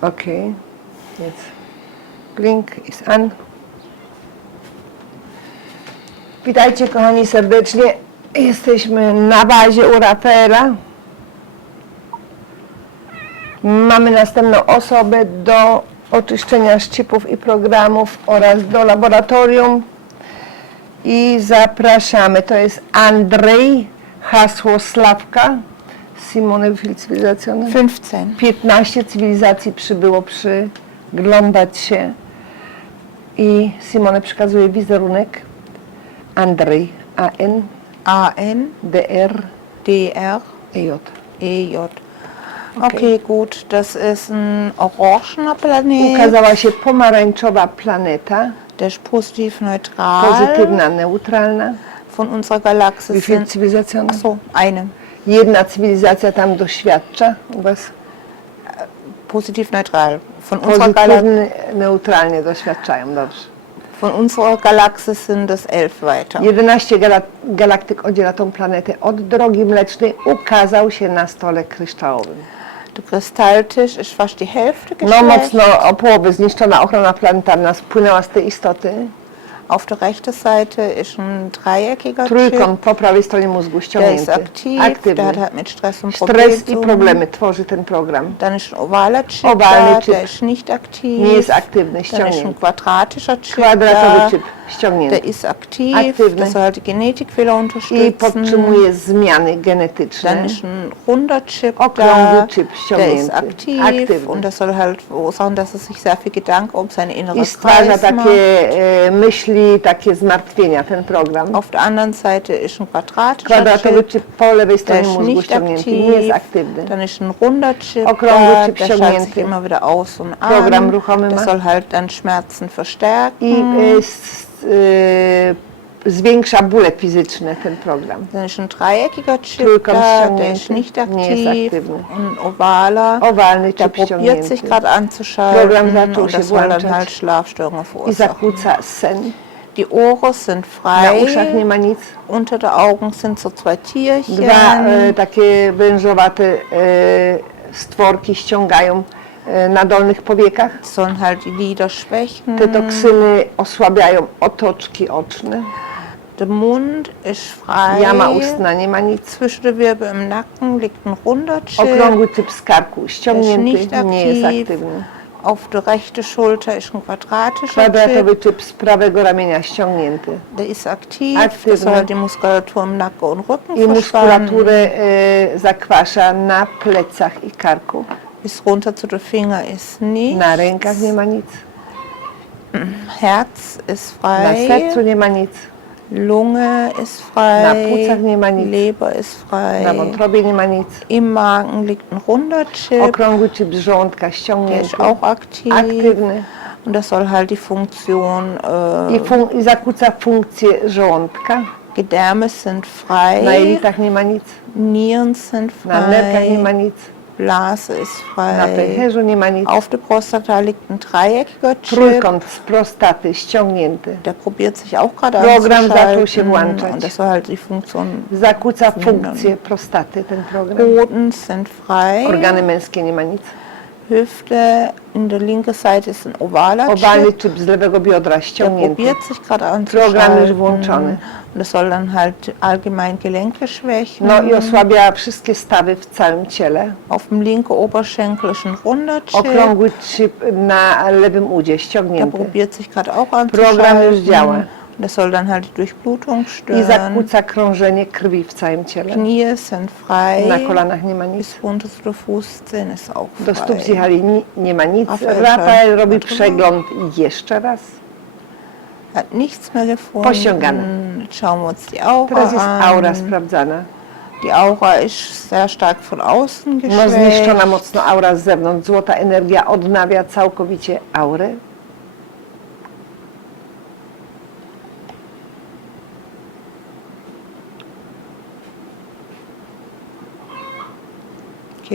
Okay, jetzt Blink ist an. Witajcie kochani serdecznie. Jesteśmy na bazie u Rafaela. Mamy następną osobę do oczyszczenia szczypów i programów oraz do laboratorium. I zapraszamy. To jest Andrzej, hasło Sławka. Simone Wil Cywilizacjone. 15. 15 cywilizacji przybyło przyglądać się i Simone przekazuje wizerunek Andrzej A-N A-N, D-R D-R, E-J. E-J. Okay, gut. Das ist ein orangener Planet. Ukazała się pomarańczowa planeta, ist positiv neutral. pozytywna, neutralna. Von unserer Galaxie Wie viele. Cywilizacjone? Ach so, eine. Jedna cywilizacja tam doświadcza u Was Positiv neutral. Von unserer, Gala pozytywnie, neutralnie doświadczają, dobrze. von unserer Galaxie sind es elf weiter. 11 gala galaktyk oddziela tą planetę od drogi mlecznej, ukazał się na stole kryształowym. Der Kristalltisch ist fast die Hälfte No geschwächt. mocno o połowy zniszczona ochrona planetarna spłynęła z tej istoty. Auf der rechten Seite ist ein dreieckiger Chip. Trójkąt po prawej stronie mózgu Der ist ściągnięty. aktiv, der hat Aktywny. halt mit Stress und Problemen Stres zu i tun. problemy tworzy ten program. Dann ist ein ovaler Chip da, Chip. der ist nicht aktiv. Nie jest aktywny, Dann ist ein quadratischer Chip Kwadratowy da, chip ściągnięty. ist aktiv, Aktywny. soll die Genetik I podtrzymuje zmiany genetyczne. Dann ist ein runder Chip Okrągły da, chip der ist ściągnięty. aktiv Aktywny. und das soll halt verursachen, dass er sich sehr viel Gedanken um seine innere I stwarza takie e, myśli, takie zmartwienia, ten program. Auf der anderen Seite ist ein quadratischer Kwadratowy Chip, po lewej stronie mózgu ściągnięty. Nie jest aktiv. aktywny. Dann ist ein runder Chip Okrągły da, chip ściągnięty. immer wieder aus und an. Program ruchomy ma. soll halt dann Schmerzen verstärken. I e, zwiększa bóle fizyczne ten program. Ein dreieckiger Chip der ist nicht aktiv. aktywny. Ein ovaler, Owalny der probiert sich gerade anzuschalten und się das soll dann halt Schlafstörungen verursachen. sen. Die Ohren sind frei, ma nic. unter den Augen sind so zwei Tierchen. Dwa e, takie wężowate e, stworki ściągają na dolnych powiekach. sollen halt die Lider schwächen. Te toksyny osłabiają otoczki oczne. Der Mund ist frei. Jama ustna nie ma nic. Zwischen den Wirbel im Nacken liegt ein runder Chip. Okrągły typ skarku ściągnięty, nie jest aktywny. Auf der rechten Schulter ist ein quadratischer Kwadratowy typ z prawego ramienia ściągnięty. Der ist aktiv. Aktywny. Der soll die Muskulatur im Nacken und Rücken I muskulaturę e, zakwasza na plecach i karku. Bis runter zu den Fingern ist nicht. Na rękach nie ma nic. Herz ist Na frei. sercu nie ma nic. Lunge ist frei. Na płucach nie ma nic. Leber ist frei. Na wątrobie nie ma nic. Im Magen liegt ein runder Chip. Okrągły z żołądka Der ściągnięty. ist auch aktiv. Aktywny. Und das soll halt die Funktion, äh, I, fun- I zakłóca funkcję żołądka. Gedärme sind Na frei, jelitach nie ma nic. Nieren sind Na nerkach nie ma frei, nic. Blase ist frei. Auf der Prostata liegt ein dreieckiger Chip. Trójkąt z prostaty ściągnięty. Der probiert sich auch gerade Program zaczął się włączać. Und das soll halt die Funktion. Zakłóca funkcję prostaty ten program. Hoden sind frei. Organy męskie nie ma nic. Hüfte in der linken Seite ist ein ovaler Owalny Chip. typ z lewego biodra Der ściągnięty. probiert sich gerade Program już anzuschalten. włączony. Und das soll dann halt allgemein Gelenke schwächen. No i osłabia wszystkie stawy w całym ciele. Auf dem linken Oberschenkel ist ein runder Chip. Okrągły chip na lewym udzie Der ściągnięty. probiert sich gerade auch Program już działa. Das soll dann halt die Durchblutung I stören. zakłóca krążenie krwi w całym ciele. Knie sind frei. Na kolanach nie ma nic. Bis runter zu der Fußzehen ist auch Do stóp frei. zjechali ni- nie ma nic. Rafael robi przegląd jeszcze raz. Hat nichts mehr gefunden. Pościągane. Jetzt Schauen wir uns die Aura Teraz jest an. aura sprawdzana. Die Aura ist sehr stark von außen No geschwächt. zniszczona mocno aura z zewnątrz. Złota energia odnawia całkowicie aurę.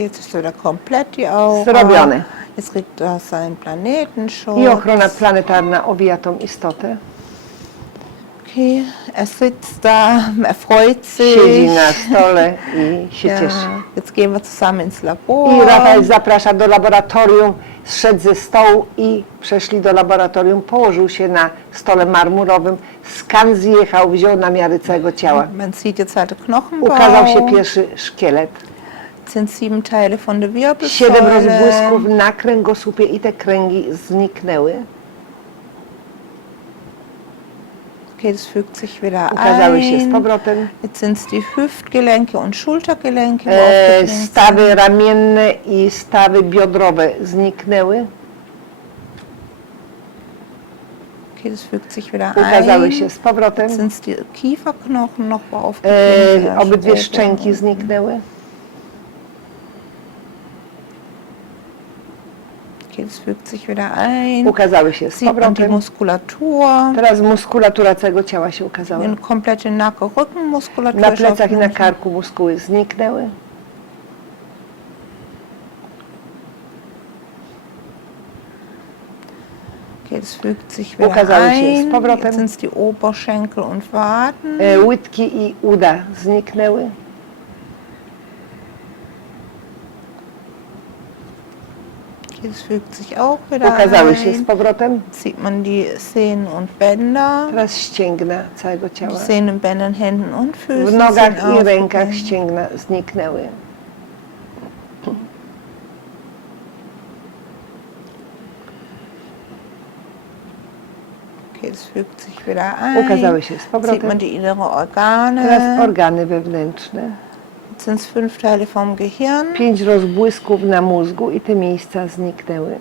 Jetzt ist komplett die Aura. Zrobione. Jetzt kriegt er seinen Planetenschutz. I ochrona planetarna owija tą istotę. Okay, er sitzt da, er freut sich. Siedzi na stole i się ja, cieszy. jetzt gehen wir zusammen ins Labor. I Rafael zaprasza do laboratorium zszedł ze stołu i przeszli do laboratorium. Położył się na stole marmurowym. Skan zjechał, wziął namiary całego ciała. Man sieht jetzt halt den. Ukazał się pierwszy szkielet. Sind sieben Teile von der Siedem rozbłysków Wirbelsäule. na kręgosłupie i te kręgi zniknęły. Okay, das fügt sich wieder Ukazały się z ein. powrotem. Jetzt sind es die Hüftgelenke und Schultergelenke. die E, aufgeblinkt sind. stawy ramienne i stawy biodrowe zniknęły. Okay, das fügt sich wieder Ukazały ein. się z powrotem. Sind es die Kieferknochen noch. E, obydwie szczęki zniknęły. Das fügt sich wieder ein. Ukazały się z Sieht man die powrotem. Muskulatur. Teraz muskulatura całego ciała się ukazała. Die komplette Nacken-Rückenmuskulatur. Na ist plecach i na karku muskuły zniknęły. Okay, das fügt sich wieder Ukazały się z ein. powrotem. Jetzt sind es die Oberschenkel und Waden. E, łydki i uda zniknęły. Das fügt sich auch wieder Ukazały się z ein. powrotem. Sieht man die Sehnen und Bänder. Teraz ścięgna całego Die ciała. Sehnen, Bändern, Händen und W Füßen nogach sind i rękach aufgeblinkt. ścięgna zniknęły. Okay, das fügt sich wieder ein. Ukazały się z Sieht man powrotem. die inneren Organe. Teraz organy wewnętrzne. Sind fünf Teile vom Gehirn. Pięć rozbłysków na mózgu i te miejsca zniknęły.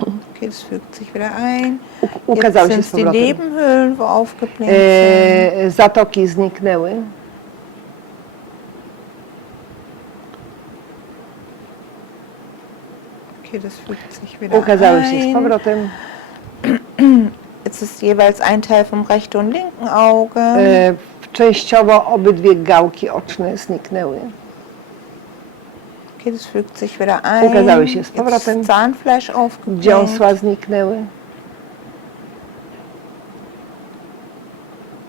Okay, das fügt sich wieder ein. U- Jetzt Ukazały się z die powrotem. Nebenhöhlen, wo aufgeblinkt sind. E, zatoki zniknęły. Okay, das fügt sich wieder Ukazały się z ein. powrotem. Jetzt ist jeweils ein Teil vom rechten und linken Auge. E, częściowo obydwie gałki oczne zniknęły. Okay, das fügt sich wieder ein. Ukazały się z Jetzt powrotem. ist Zahnfleisch aufgeblinkt. Dziąsła zniknęły.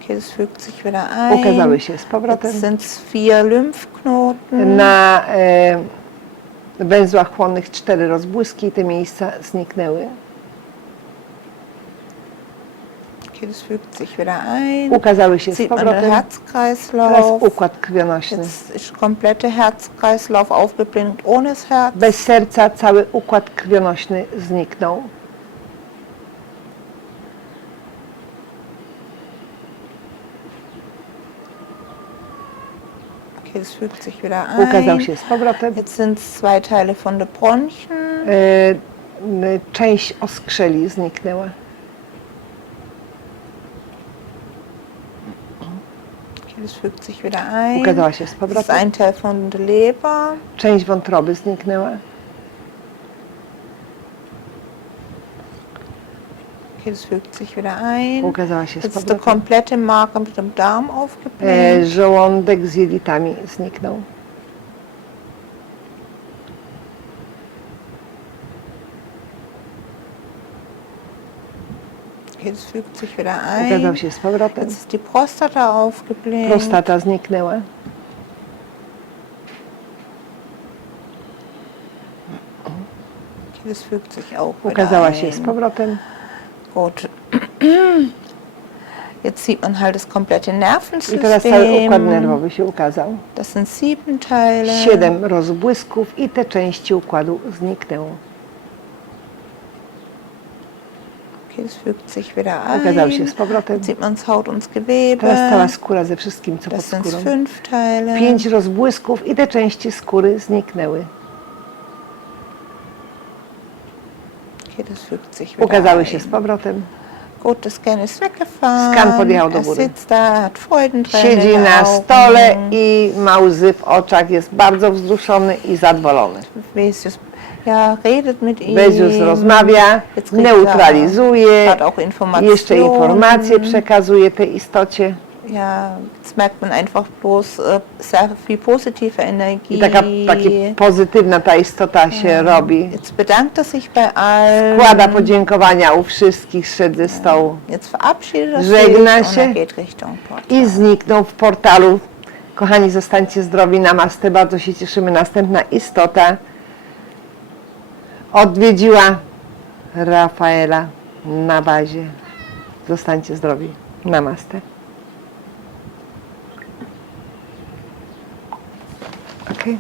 Okay, das fügt sich wieder ein. Ukazały się z Jetzt powrotem. sind es vier Lymphknoten. Na e, węzłach chłonnych cztery rozbłyski i te miejsca zniknęły. Das fügt sich wieder ein. Ukazały się z Sieht man powrotem. Teraz Herzkreislauf. układ krwionośny. Jetzt ist komplette Herzkreislauf aufgeblinkt ohne das Herz. Bez serca cały układ krwionośny zniknął. Das fügt sich wieder ein. Ukazał się z powrotem. Jetzt sind es zwei Teile von den Bronchien. E, n- część oskrzeli zniknęła. Okay, das fügt sich wieder ein. Ukazała się z Das ist powrotem. ein Teil von der Leber. Część wątroby zniknęła. Okay, das fügt sich wieder ein. Ukazała się z Jetzt ist der powrotem. komplette Magen mit dem Darm E, aufgebläht. żołądek z jelitami zniknął. Das fügt sich wieder ein. się z powrotem. Jetzt ist die Prostata aufgebläht. Prostata zniknęła. Das fügt sich auch wieder Ukazała ein. się z powrotem. Gut. Jetzt sieht man halt das komplette I teraz cały układ Nervensystem. nerwowy się ukazał. Das sind sieben Teile. Siedem rozbłysków i te części układu zniknęły. Das fügt sich wieder ein. Ukazał się z powrotem. Sieht man das Haut und das Gewebe. Teraz cała skóra ze wszystkim, co pod Das sind skórą. fünf Teile. Pięć rozbłysków i te części skóry zniknęły. Okay, das fügt sich wieder Ukazały ein. się z powrotem. Gut, der Scan ist weggefahren. Scan podjechał do er góry. sitzt da, hat Siedzi na stole i ma łzy w oczach, jest bardzo wzruszony i zadowolony. Bezius, ja. Bezius rozmawia, neutralizuje, er, Informationen. jeszcze informacje przekazuje tej istocie. Ja, jetzt merkt man einfach bloß äh, sehr viel positive Energie. I taka taki pozytywna ta istota się robi. Jetzt bedankt er sich bei allen. Składa podziękowania u wszystkich, szedł ze stołu Jetzt verabschiedet er Żegna się. er i zniknął w portalu. Kochani, zostańcie zdrowi, namaste, bardzo się cieszymy. Następna istota odwiedziła Rafaela na bazie. Zostańcie zdrowi. Namaste. Okay.